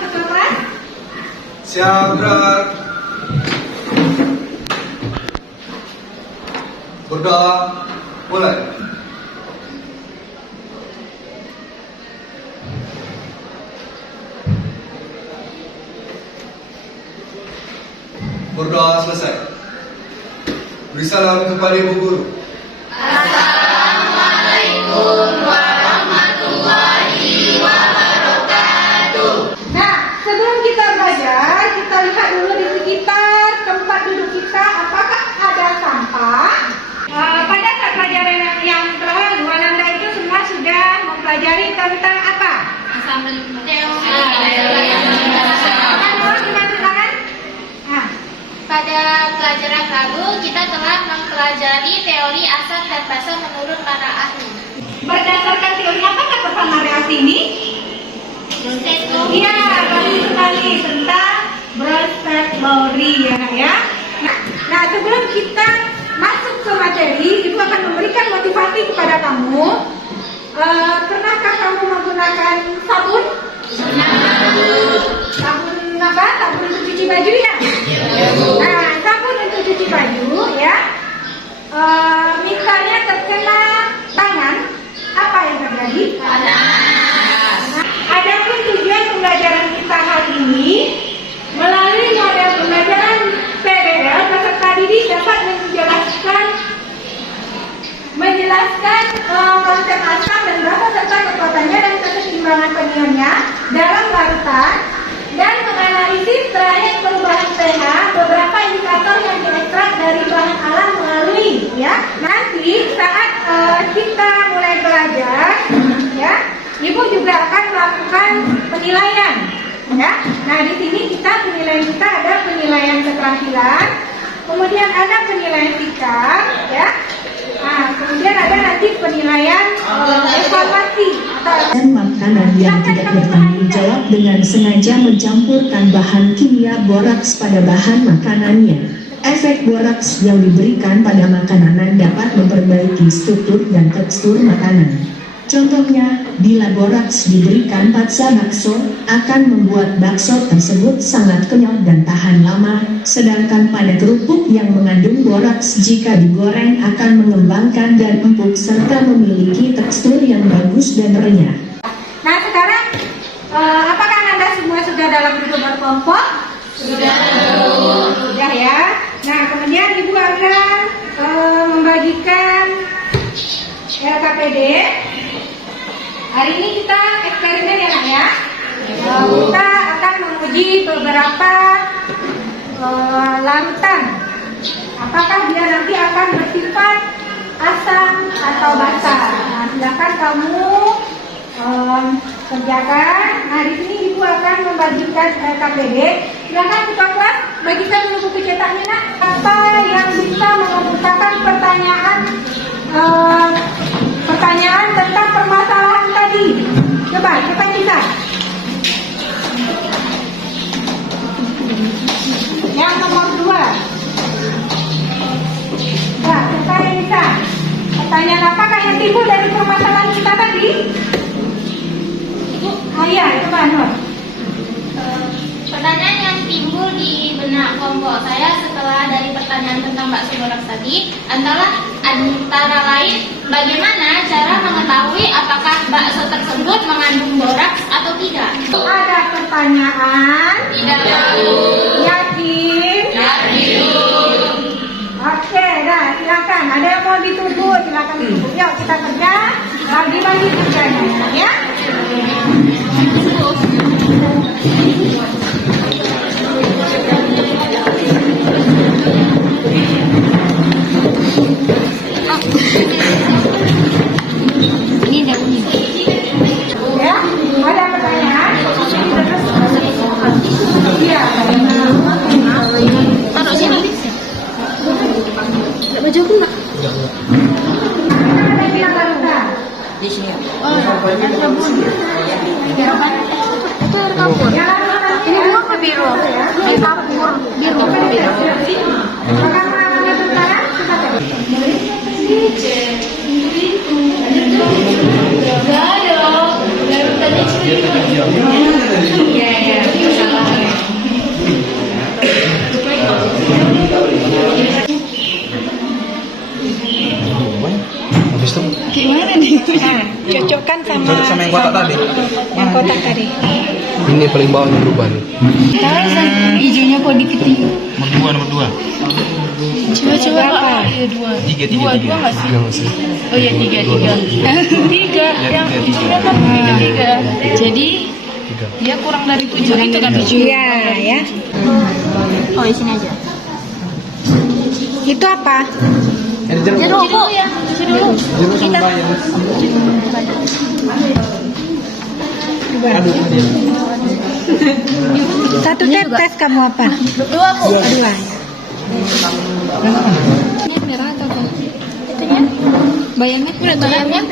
ketua kelas? Siap, gerak. Berdoa, mulai. Berdoa selesai. Beri salam kepada Ibu Guru. Assalamualaikum warahmatullahi wabarakatuh. Nah, sebelum kita belajar, kita lihat dulu di sekitar tempat duduk kita apakah ada sampah. Pada saat pelajaran yang terlalu, Ananda itu semua sudah mempelajari tentang apa? Pada pelajaran lalu kita telah mempelajari teori asal dan basa menurut para ahli. Berdasarkan teori apakah pertama reaksi ini? Iya, bagus sekali tentang Bronsted Lowry ya. Nah, sebelum kita masuk ke materi, Ibu akan memberikan motivasi kepada kamu. Pernahkah kamu menggunakan sabun? Sabun apa? Sabun untuk cuci baju ya? Nah, sabun untuk cuci baju ya. Misalnya terkena tangan, apa yang terjadi? Panas. Adapun tujuan pembelajaran kita hari ini melalui model pembelajaran PBL, peserta didik dapat menjelaskan konsep asam dan basa serta kekuatannya dan keseimbangan penionnya dalam larutan dan menganalisis trayek perubahan pH beberapa indikator yang diekstrak dari bahan alam melalui ya. Nanti saat kita mulai belajar ya, Ibu juga akan melakukan penilaian ya. Nah, di sini penilaian kita ada penilaian keterampilan, kemudian ada penilaian sikap ya. Nah, kemudian ada nanti penilaian evaluasi dan makanan yang tidak bertanggung jawab dengan sengaja mencampurkan bahan kimia boraks pada bahan makanannya. Efek boraks yang diberikan pada makanan dapat memperbaiki struktur dan tekstur makanan. Contohnya, bila boraks diberikan patsa bakso, akan membuat bakso tersebut sangat kenyal dan tahan lama, sedangkan pada kerupuk yang mengandung boraks jika digoreng akan mengembangkan dan empuk serta memiliki tekstur yang bagus dan renyah. Nah, sekarang apakah Anda semua sudah dalam bentuk berkelompok? Sudah ya. Nah, kemudian Ibu akan membagikan LKPD. Hari ini kita eksperimen ya Nak ya. Kita akan menguji beberapa larutan. Apakah dia nanti akan bersifat asam atau basa. Nah, silakan kamu kerjakan. Nah, di sini Ibu akan membagikan LKPD. Silakan kita kelas bagikan dulu buku cetaknya Nak. Apa yang bisa mengemukakan pertanyaan tentang permasalahan tadi? Coba, siapa yang bisa? Yang nomor 2. Nah, siapa yang bisa? Pertanyaan apakah yang timbul dari permasalahan kita tadi? Oh iya, coba Nur. Pertanyaan yang timbul di benak kelompok saya setelah dari pertanyaan tentang bakso boraks tadi antara lain bagaimana cara mengetahui apakah bakso tersebut mengandung boraks atau tidak? Ada pertanyaan? Tidak tahu. Yakin? Yakin. Oke, dah silakan. Ada yang mau dituduh, silakan dituduh. Yuk kita kerja, bagi-bagi kerjanya ya. Ya, ada pertanyaan? Iya. Taruh sini. Tidak baju aku nak. Di sini. Oh, air sabun. Air apa? Itu air kapur. Ini bunga apa biru? Air kapur. Biru. Iya. sama yang kotak tadi. Yang kotak tadi. Ini paling bawah yang berubah nih. Hijaunya kok dikit nih? Nomor 2. Coba Berapa? Iya, dua. 3. Dua nggak sih? Enggak sih. Oh iya, tiga. Tiga. Yang hijaunya kan tiga. Jadi dia kurang dari 7 itu kan 7. Iya, ya. Oh, di sini aja. Itu apa? Jeruk bu, cuci dulu. Kita Satu tetes kamu apa? dua bu. Dua. Ini merah atau apa? Itunya? Bayamnya? Bayamnya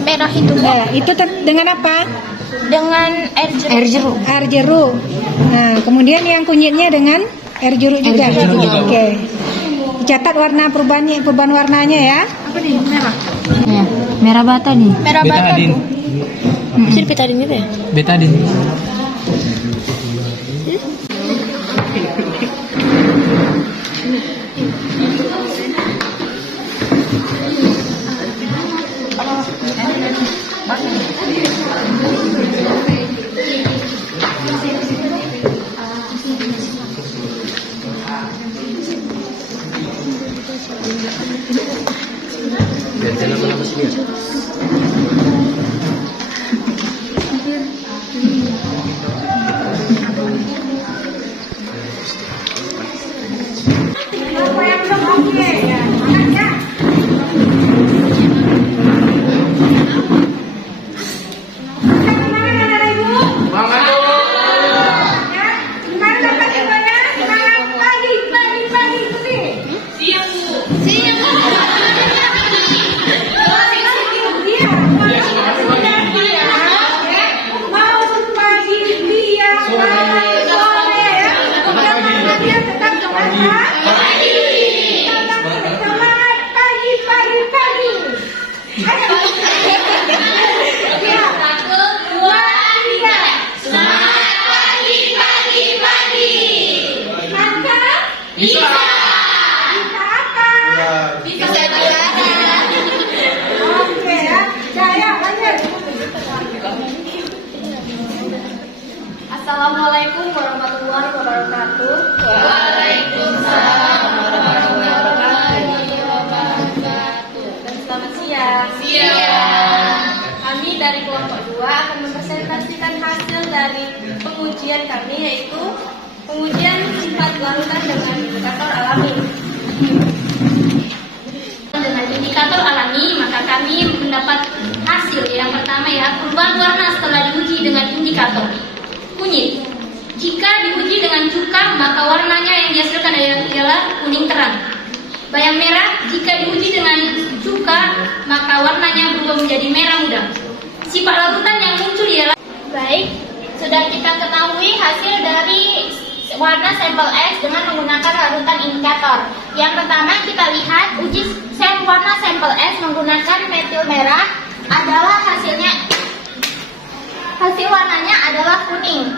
merah itu bu. Itu dengan apa? Dengan air jeruk. Air jeruk. Nah, kemudian yang kunyitnya dengan air jeruk juga. Oke. Catat warna perubahan warnanya ya. Apa nih? Merah. Ya, merah bata nih. Merah bata bu. Bisa betadin gitu ya? Betadin. Assalamualaikum warahmatullahi wabarakatuh. Waalaikumsalam warahmatullahi wabarakatuh. Dan selamat siang. Kami dari kelompok 2 akan mempresentasikan hasil dari pengujian kami, yaitu pengujian sifat larutan dengan indikator alami. Dengan indikator alami, maka kami mendapat hasil yang pertama ya, perubahan warna setelah diuji dengan indikator kunyit. Jika diuji dengan cuka, maka warnanya yang dihasilkan adalah kuning terang. Bayam merah, jika diuji dengan cuka, maka warnanya berubah menjadi merah muda. Sifat larutan yang muncul ialah baik, sudah kita ketahui hasil dari warna sampel X dengan menggunakan larutan indikator. Yang pertama kita lihat uji warna sampel X menggunakan metil merah adalah hasil warnanya adalah kuning.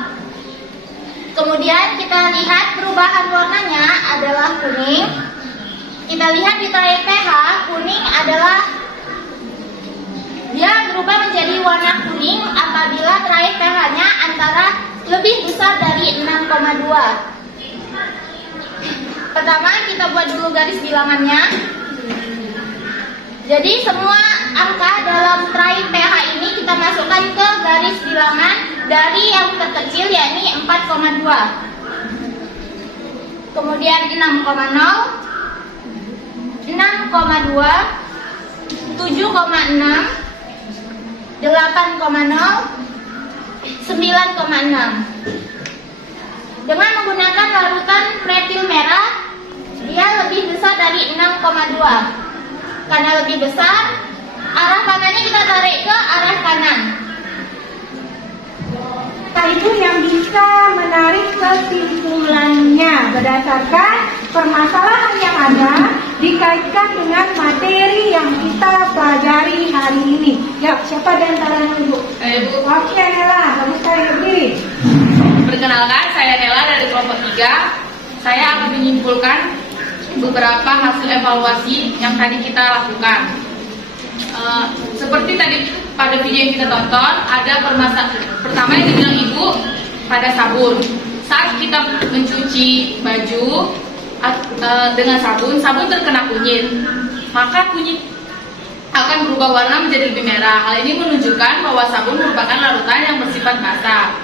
Kemudian kita lihat perubahan warnanya adalah kuning. Kita lihat di tray pH, kuning adalah dia berubah menjadi warna kuning apabila tray pH-nya antara lebih besar dari 6,2. Pertama kita buat dulu garis bilangannya. Jadi semua angka dalam tray pH ini kita masukkan ke garis bilangan dari yang terkecil yakni 4,2. Kemudian 6,0, 6,2, 7,6, 8,0, 9,6. Dengan menggunakan larutan metil merah, dia lebih besar dari 6,2. Karena lebih besar, arah panahnya kita tarik ke arah kanan. Itu yang bisa menarik kesimpulannya berdasarkan permasalahan yang ada dikaitkan dengan materi yang kita pelajari hari ini. Ya, siapa di antara ibu? Ibu. Oke, Nela, bagus sekali berdiri. Perkenalkan, saya Nela dari kelompok 3. Saya akan menyimpulkan beberapa hasil evaluasi yang tadi kita lakukan. Seperti tadi pada video yang kita tonton ada permasalahan pertama yang dibilang ibu pada sabun. Saat kita mencuci baju dengan sabun terkena kunyit, maka kunyit akan berubah warna menjadi lebih merah. Hal ini menunjukkan bahwa sabun merupakan larutan yang bersifat basah.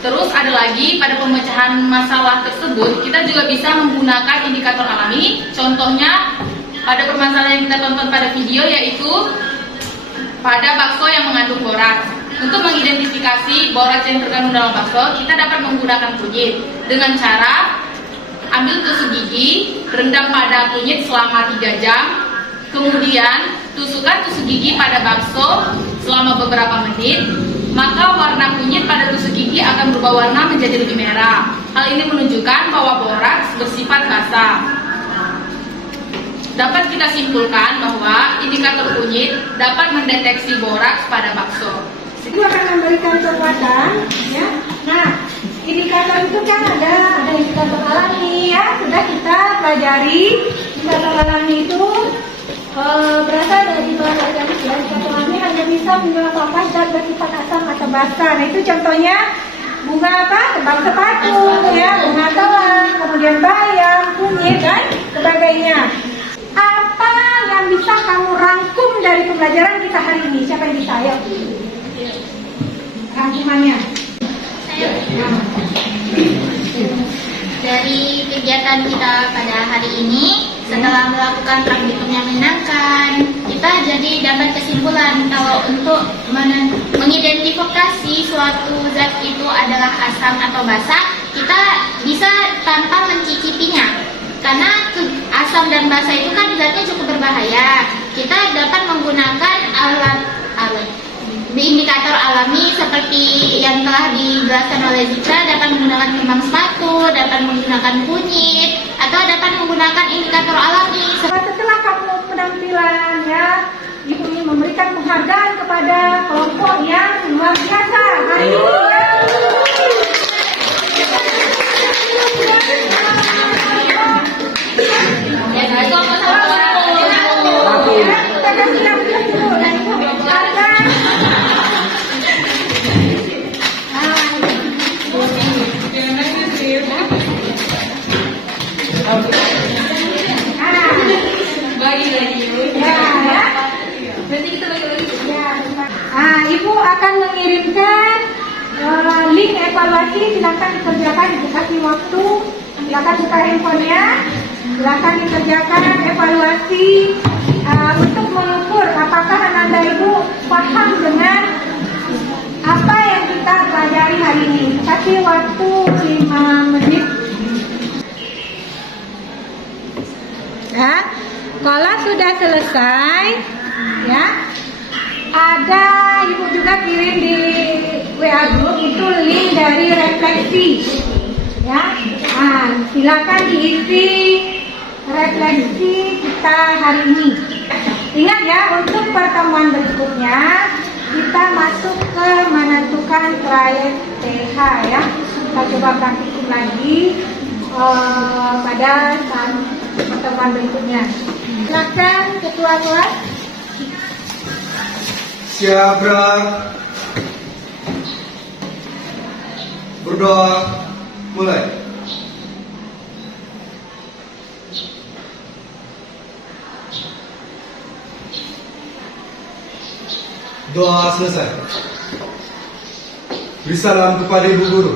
Terus ada lagi, pada pemecahan masalah tersebut kita juga bisa menggunakan indikator alami. Contohnya pada permasalahan yang kita tonton pada video, yaitu pada bakso yang mengandung boraks. Untuk mengidentifikasi boraks yang terkandung dalam bakso, kita dapat menggunakan kunyit dengan cara ambil tusuk gigi, rendam pada kunyit selama 3 jam, kemudian tusukkan tusuk gigi pada bakso selama beberapa menit, maka warna kunyit pada tusuk gigi akan berubah warna menjadi lebih merah. Hal ini menunjukkan bahwa boraks bersifat basah. Dapat kita simpulkan bahwa indikator kunyit dapat mendeteksi boraks pada bakso. Itu akan memberikan kekuatan, ya. Nah, indikator itu kan ada indikator alami, ya. Sudah kita pelajari indikator alami itu berasal dari pelajaran kita. Indikator alami hanya bisa menyebabkan zat bersifat asam atau basa. Nah, itu contohnya bunga apa? Kembang sepatu, ya, bunga telang, kemudian bayam, kunyit, dan sebagainya. Apa yang bisa kamu rangkum dari pembelajaran kita hari ini? Siapa yang bisa? Ayo. Rangkumannya. Dari kegiatan kita pada hari ini, setelah melakukan praktikum yang menyenangkan, kita jadi dapat kesimpulan kalau untuk mengidentifikasi suatu zat itu adalah asam atau basa, kita bisa tanpa mencicipinya. Karena asam dan basa itu kan zatnya cukup berbahaya. Kita dapat menggunakan indikator alami seperti yang telah dijelaskan oleh Zikra, dapat menggunakan kembang sepatu, dapat menggunakan kunyit, atau dapat menggunakan indikator alami. Setelah kamu penampilan, ya, Ibu ingin memberikan penghargaan kepada kelompok yang luar biasa hari ini. Ibu akan mengirimkan link evaluasi, silakan dikerjakan, dikasih waktu, silakan buka handphonenya, silakan dikerjakan evaluasi untuk mengukur apakah anak ibu paham dengan apa yang kita pelajari hari ini. Kasih waktu 5 menit. Ya, kalau sudah selesai, ya, ada ibu juga kirim di WA group itu link dari refleksi, ya. Nah, silakan diisi refleksi kita hari ini. Ingat ya, untuk pertemuan berikutnya kita masuk ke menentukan trayek TH, ya. Kita coba praktikum lagi pada saat pertemuan berikutnya. Silakan ketua kelas. Siapa berdoa mulai. Doa selesai. Beri salam kepada ibu guru.